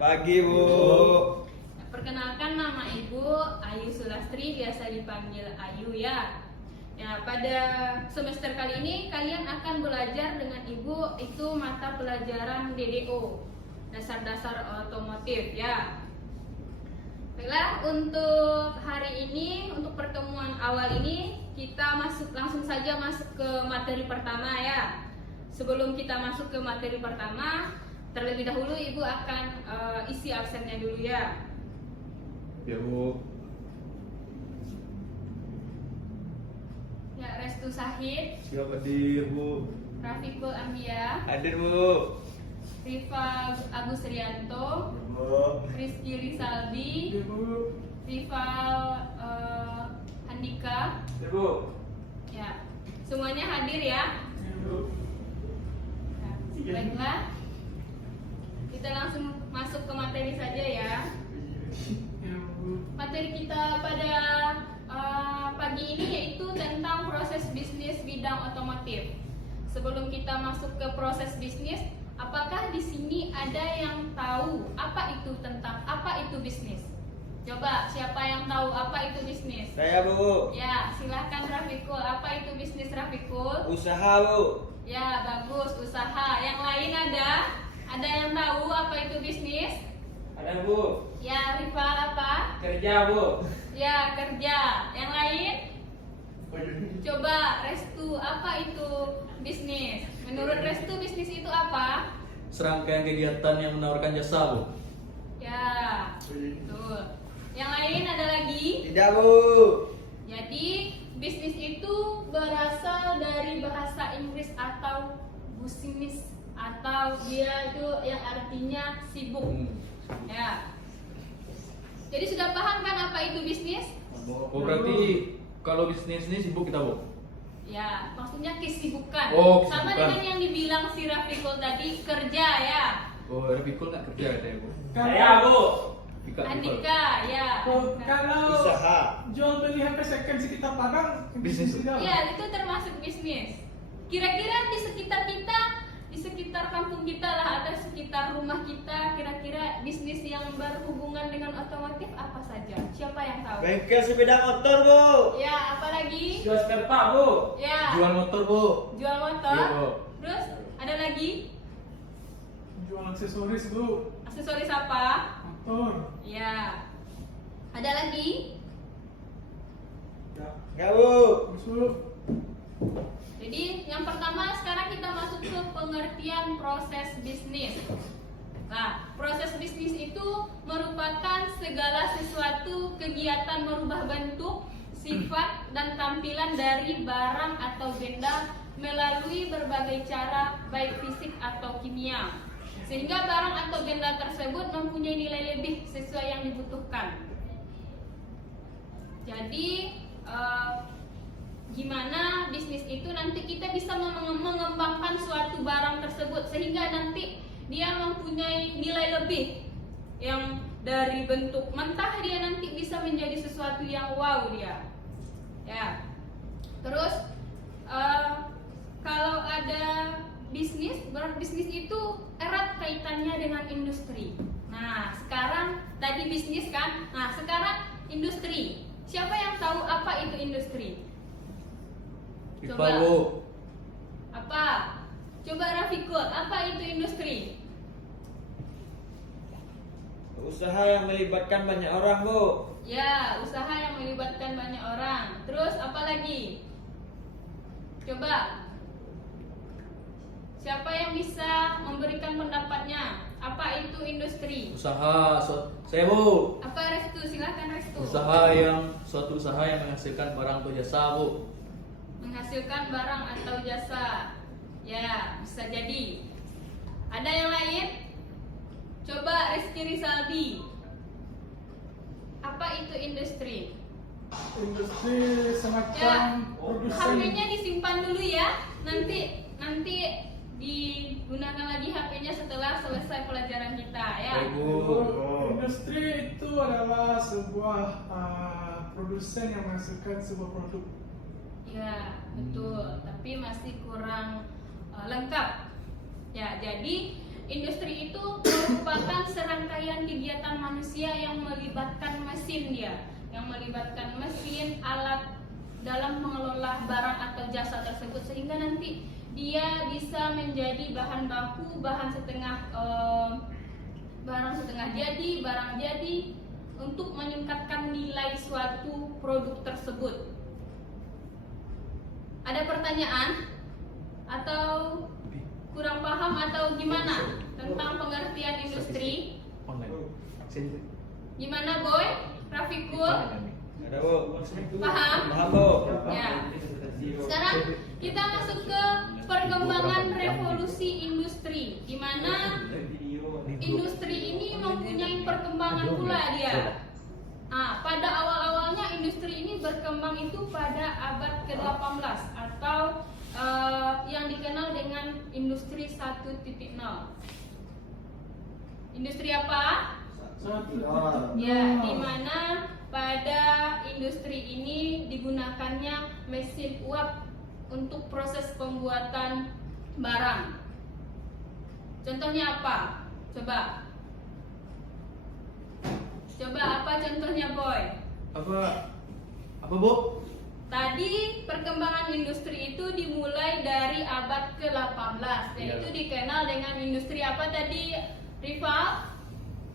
Pagi, Bu. Perkenalkan, nama Ibu Ayu Sulastri, biasa dipanggil Ayu ya. Ya, pada semester kali ini kalian akan belajar dengan Ibu itu mata pelajaran DDO, dasar-dasar otomotif ya. Baiklah, untuk hari ini, untuk pertemuan awal ini kita langsung saja masuk ke materi pertama ya. Sebelum kita masuk ke materi pertama, terlebih dahulu Ibu akan isi absennya dulu ya. Ya, Bu. Ya, Restu Sahid, Siap hadir, Bu. Rafiqul Ambia, Hadir, Bu. Rifa Agus Rianto, Bu. Rizky Rizaldi, Rival Handika. Bu. Ya, semuanya hadir ya. Nah, baiklah, kita langsung masuk ke materi saja ya. Materi kita pada pagi ini yaitu tentang proses bisnis bidang otomotif. Sebelum kita masuk ke proses bisnis, apakah di sini ada yang tahu apa itu bisnis? Coba, siapa yang tahu apa itu bisnis? Saya, Bu. Ya, silahkan Rafiqul. Apa itu bisnis, Rafiqul? Usaha, Bu. Ya, bagus, usaha. Yang lain ada? Ada yang tahu apa itu bisnis? Ada, Bu. Ya, Rival apa? Kerja, Bu. Ya, kerja. Yang lain? Coba, Restu, apa itu bisnis? Menurut Restu, bisnis itu apa? Serangkaian kegiatan yang menawarkan jasa, Bu. Ya, betul. Yang lain ada lagi? Tidak, Bu. Jadi, bisnis itu berasal dari bahasa Inggris atau business, atau dia itu yang artinya sibuk. Ya. Jadi sudah paham kan apa itu bisnis? Oh, berarti kalau bisnis ini sibuk kita, Bu? Ya, maksudnya kesibukan. Oh, Sama kesibukan. dengan yang dibilang si Rafiqul tadi, kerja ya. Oh, Rafiqul nggak kerja katanya, Bu. Saya, Bu. Pika, Andika ya. Kalau Usaha. jual beli HP second di sekitar Padang, Bisnis. tidak. Ya, itu termasuk bisnis. Kira-kira di sekitar kita, di sekitar kampung kita lah, atau sekitar rumah kita, kira-kira bisnis yang berhubungan dengan otomotif apa saja? Siapa yang tahu? Bengkel sepeda motor, Bu. Ya, apalagi? Jual spare part, Bu. Ya, Jual motor, Bu. jual motor. Iya, Bu. Terus ada lagi? Jual aksesoris Bu, Aksesoris apa? motor. Ya. Ada lagi? Enggak, Bu. Masuk. Jadi yang pertama sekarang kita masuk ke pengertian proses bisnis. Nah, proses bisnis itu merupakan segala sesuatu kegiatan merubah bentuk, sifat, dan tampilan dari barang atau benda melalui berbagai cara, baik fisik atau kimia, sehingga barang atau benda tersebut mempunyai nilai lebih sesuai yang dibutuhkan. Jadi gimana bisnis itu nanti kita bisa mengembangkan suatu barang tersebut sehingga nanti dia mempunyai nilai lebih, yang dari bentuk mentah dia nanti bisa menjadi sesuatu yang wow dia ya. Terus kalau ada bisnis, berbisnis itu erat kaitannya dengan industri. Nah, sekarang tadi bisnis kan, nah sekarang industri. Siapa yang tahu apa itu industri? Iqbal, Bu. Apa? Coba Rafiqul, apa itu industri? Usaha yang melibatkan banyak orang, Bu. Ya, usaha yang melibatkan banyak orang. Terus apa lagi? Coba. Siapa yang bisa memberikan pendapatnya? Apa itu industri? Usaha, saya, Bu. Apa Restu? Silakan Restu. Suatu usaha yang menghasilkan barang atau jasa, Bu. Menghasilkan barang atau jasa. Ya, bisa jadi. Ada yang lain? Coba Rizky Rizaldi. Apa itu industri? Industri semacam Ya, produsen. HP-nya disimpan dulu ya. Nanti digunakan lagi HP-nya setelah selesai pelajaran kita ya. Baik, Bu. Industri itu adalah sebuah produsen yang menghasilkan sebuah produk. Ya, betul. Tapi masih kurang lengkap. Ya, jadi industri itu merupakan serangkaian kegiatan manusia yang melibatkan mesin alat dalam mengelola barang atau jasa tersebut, sehingga nanti dia bisa menjadi bahan baku, barang setengah jadi, barang jadi, untuk meningkatkan nilai suatu produk tersebut. Ada pertanyaan atau kurang paham atau gimana tentang pengertian industri? Online. Gimana Boy? Rafikul? Ada Bu. Paham? Paham Bu. Ya. Sekarang kita masuk ke perkembangan revolusi industri, di mana industri ini mempunyai perkembangan pula dia. Nah, pada awal-awalnya industri ini berkembang itu pada abad ke-18 atau yang dikenal dengan industri 1.0. Industri apa? Ya, di mana pada industri ini digunakannya mesin uap untuk proses pembuatan barang. Contohnya apa? Coba apa contohnya Boy? Apa Bu? Tadi perkembangan industri itu dimulai dari abad ke-18, yaitu dikenal dengan industri apa tadi, Rival?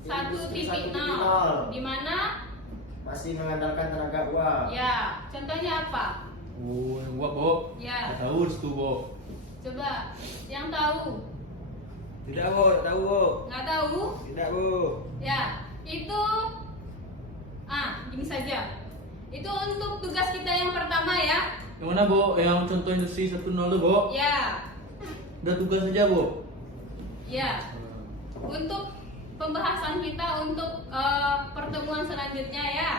1.0, di mana masih mengandalkan tenaga uap. ya, contohnya apa? Oh, yang uap Bu. Ya. Nggak tahu itu Bu. Coba yang tahu. Tidak Bu, tak tahu Bu. Nggak tahu? Tidak Bu. Ya, itu gini saja. Itu untuk tugas kita yang pertama ya. Yang mana Bu? Yang contoh industri 1.0 tuh Bu? Ya, Udah tugas saja Bu. ya. Untuk pembahasan kita untuk pertemuan selanjutnya ya.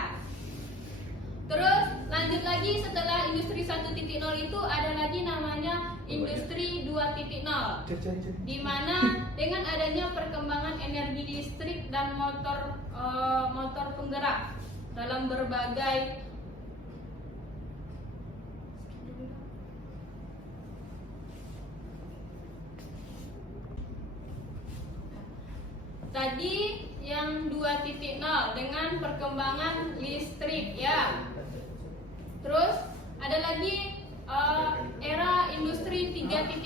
Terus lanjut lagi, setelah industri 1.0 itu ada lagi namanya industri 2.0, di mana dengan adanya perkembangan energi listrik dan motor penggerak dalam berbagai tadi yang 2.0 dengan perkembangan listrik ya. Terus ada lagi era industri 3.0,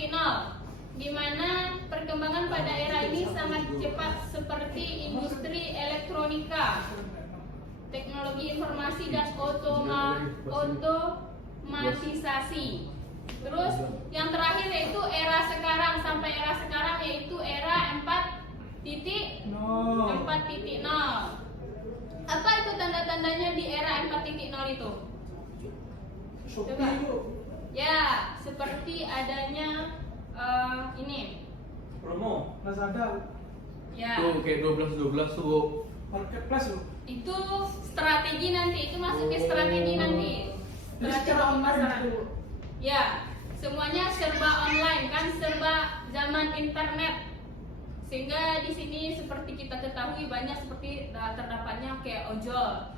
di mana perkembangan pada era ini sangat cepat, seperti industri elektronika, teknologi informasi dan otomatisasi. Terus yang terakhir yaitu era sekarang, sampai era sekarang yaitu era 4.0. Apa itu tanda-tandanya di era 4.0 itu? Coba. Ya, seperti adanya ini. Promo. Lazada, Ya. Tuh kayak 12 tuh Bu. marketplace loh. Itu strategi nanti, itu masuk ke strategi nanti. Jadi Strategi secara online pemasaran. itu. Ya, semuanya serba online kan, serba zaman internet. Sehingga di sini seperti kita ketahui banyak seperti terdapatnya kayak ojol.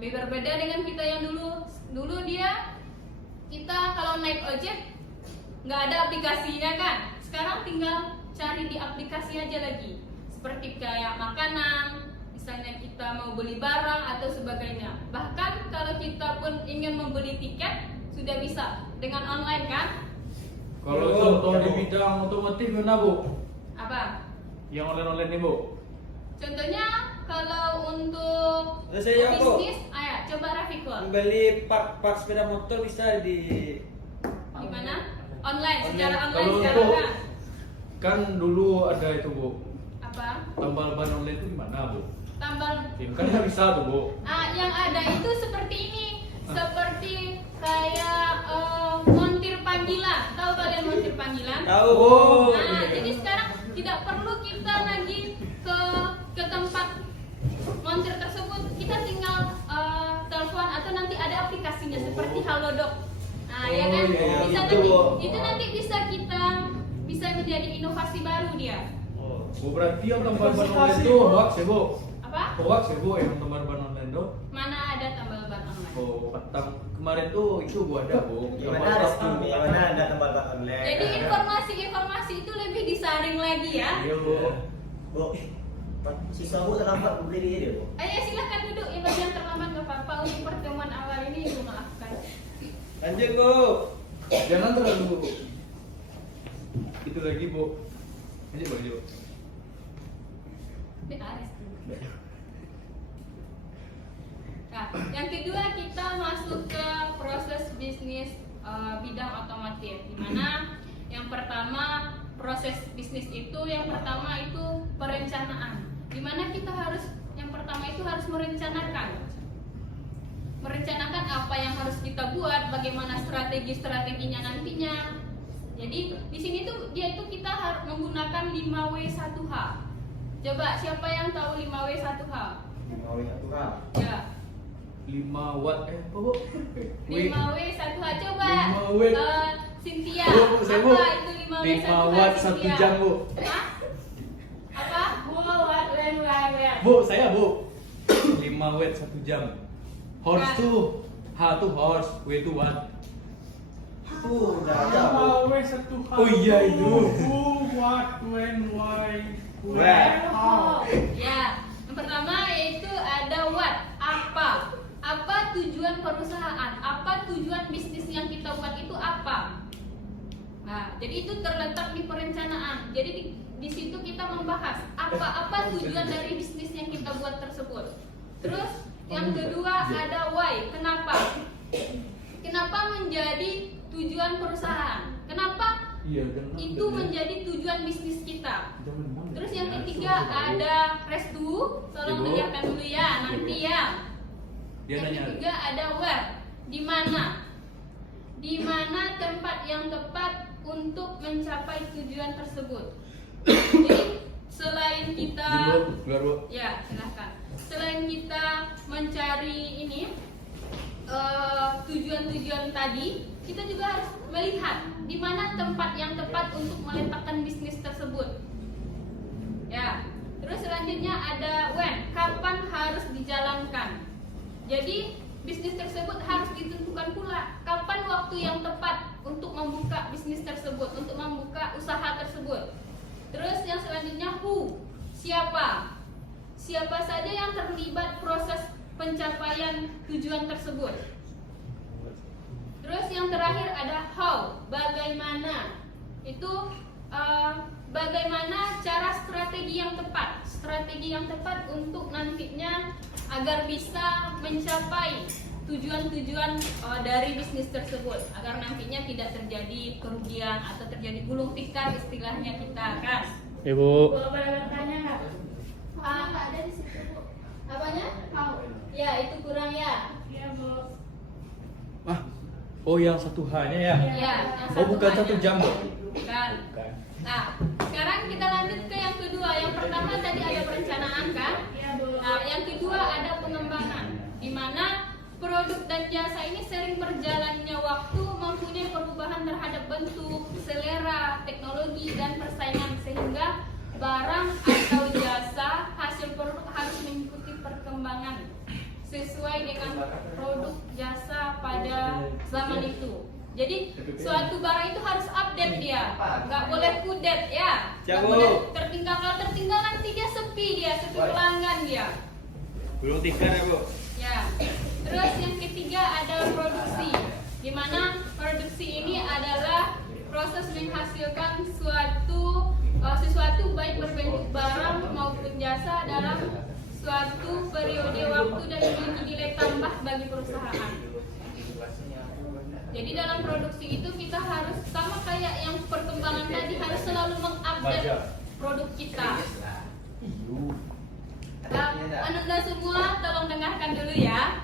Berbeda dengan kita yang dulu. Dulu kita kalau naik ojek nggak ada aplikasinya kan. Sekarang tinggal cari di aplikasi aja lagi. Seperti kayak makanan, misalnya kita mau beli barang atau sebagainya. Bahkan kalau kita pun ingin membeli tiket sudah bisa dengan online kan? Kalau contoh di bidang otomotif mana Bu? Apa? Yang online nih Bu. Contohnya kalau untuk Saya jawab, Bu. bisnis, ayo coba Rafikul. Beli part sepeda motor bisa di Gimana? Online, secara online Kalau sekarang untuk kan? kan dulu ada itu Bu. Apa? Tambal ban online itu gimana Bu? Tambal. Kan nggak bisa tuh Bu. Yang ada itu seperti ini, seperti kayak montir panggilan. Tahu kalian montir panggilan? tahu Bu. Nah, jadi sekarang tidak perlu kita lagi ke tempat montir tersebut, kita tinggal telepon atau nanti ada aplikasinya seperti Halodoc. Nah, ya kan? iya, Bisa itu. nanti itu nanti bisa menjadi inovasi baru dia. Oh. Bu berarti yang tambal ban online itu hoax ya Bu? Apa? Hoax ya Bu yang tambal ban online tuh? Mana ada tambal ban online? Oh, kemarin tuh itu gua ada Bu. Gimana ada tempat online? Jadi informasi itu lebih disaring lagi ya. Iya Bu. Bu, siswa Bu terlambat berdiri dia Bu. Ayo silakan duduk ya, bagi yang terlambat nggak apa-apa. Untuk pertemuan awal ini ibu maafkan. Lanjut Bu. Jangan terlalu Bu. Itu lagi Bu. Ini Bu, ini Bu. Ares dulu. Nah, yang kedua kita masuk ke proses bisnis bidang otomotif, di mana yang pertama proses bisnis itu yang pertama itu perencanaan, di mana kita harus yang pertama itu harus merencanakan apa yang harus kita buat, bagaimana strateginya nantinya. Jadi di sini tuh kita harus menggunakan 5W1H. Coba siapa yang tahu 5W1H? 5W1H. Ya. 5 watt apa Bu? 5W1H coba. 5W. Cynthia. Bu, saya Bu. Apa itu 5W1H? 5 watt 1 Cynthia? jam Bu. Hah? Apa? Bu, saya Bu. 5 watt 1 jam. Horse Kan. tuh. H tuh horse, W tuh watt. Udah ada Bu. Oh iya, itu. Who, what, when, why, Where. how. Ya. Yang pertama yaitu ada what? Apa? Apa tujuan perusahaan? Apa tujuan bisnis yang kita buat itu apa? Nah, jadi itu terletak di perencanaan. Jadi di situ kita membahas apa tujuan dari bisnis yang kita buat tersebut. Terus yang kedua ada why. Kenapa? Kenapa menjadi tujuan perusahaan? Kenapa Iya, jangan. itu menjadi tujuan bisnis kita? Jangan. Terus yang ketiga ada restu. Tolong Ibu. dengarkan dulu ya, nanti ya. Dia Yang nanya. ketiga ada where. Di mana? Di mana tempat yang tepat untuk mencapai tujuan tersebut. Jadi selain kita Dulu, keluar Bu. ya silahkan. Selain kita mencari ini tujuan-tujuan tadi, kita juga harus melihat di mana tempat yang tepat untuk meletakkan bisnis tersebut. Ya. Terus selanjutnya ada when, kapan harus dijalankan. Jadi bisnis tersebut harus ditentukan pula kapan waktu yang tepat untuk membuka bisnis tersebut, untuk membuka usaha tersebut. Terus yang selanjutnya who, siapa? Siapa saja yang terlibat proses pencapaian tujuan tersebut. Terus yang terakhir ada how, bagaimana. Itu bagaimana cara strategi yang tepat untuk nantinya agar bisa mencapai tujuan-tujuan dari bisnis tersebut, agar nantinya tidak terjadi kerugian atau terjadi gulung tikar istilahnya kita kan. Ibu. Boleh bertanya nggak? Nggak ada di situ Bu. Apanya? How? Ya itu kurang ya. Iya Bu. Ah. Oh, yang 1H-nya ya? Ya. Oh, bukan 1 jam Bu. Bukan. Nah, sekarang kita lanjut ke yang kedua. Yang pertama tadi ada perencanaan kan? Iya Bu. Nah, yang kedua ada pengembangan, di mana produk dan jasa ini sering berjalannya waktu mempunyai perubahan terhadap bentuk, selera, teknologi dan persaingan, sehingga barang atau jasa hasil produk harus mengikuti perkembangan sesuai dengan produk jasa pada zaman itu. Jadi suatu barang itu harus update dia, nggak boleh kudet ya, nggak boleh tertinggal. Kalau tertinggal nanti dia sepi pelanggan dia. Belum tikar ya Bu. Ya. Terus yang ketiga ada produksi, di mana produksi ini adalah proses menghasilkan sesuatu baik berbentuk barang maupun jasa dalam suatu periode waktu dan memiliki nilai tambah bagi perusahaan. Jadi dalam produksi itu kita harus sama kayak yang perkembangan tadi, harus selalu mengupdate produk kita. Anda semua tolong dengarkan dulu ya.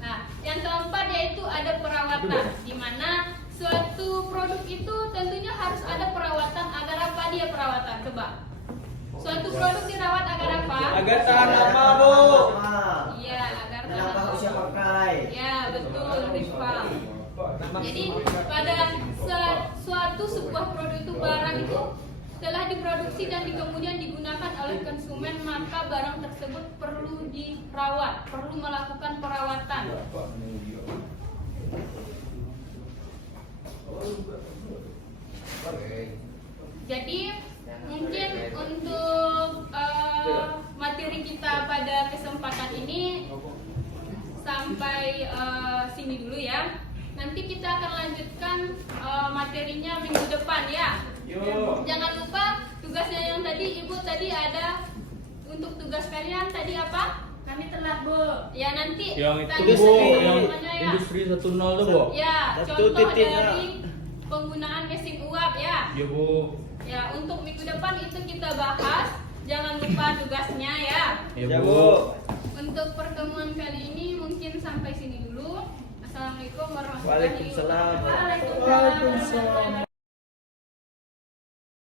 Nah, yang keempat yaitu ada perawatan, di mana suatu produk itu tentunya harus ada perawatan. Agar apa dia perawatan? Coba. Suatu produk dirawat agar apa? Agar tahan lama Bu. Iya, agar Kenapa tahan usia pakai? Ya, betul, Rifal. Jadi pada suatu sebuah produk itu, barang itu telah diproduksi dan kemudian digunakan oleh konsumen, maka barang tersebut perlu dirawat, perlu melakukan perawatan. Jadi mungkin untuk materi kita pada kesempatan ini sampai sini dulu ya. Nanti kita akan lanjutkan materinya minggu depan ya. Yo. Jangan lupa tugasnya yang tadi Ibu tadi ada untuk tugas kalian tadi apa? Kami telat, Bu. Ya nanti Yang itu tanya Bu, saja yang semuanya ya. industri 1.0 tuh Bu. Ya, Satu contoh titik, ya. dari penggunaan mesin uap ya. Iya Bu. Ya, untuk minggu depan itu kita bahas. Jangan lupa tugasnya ya. Iya Ya, Bu. Bu. Untuk pertemuan kali ini mungkin sampai sini dulu. Assalamualaikum warahmatullahi Waalaikumsalam. wabarakatuh. Waalaikumsalam.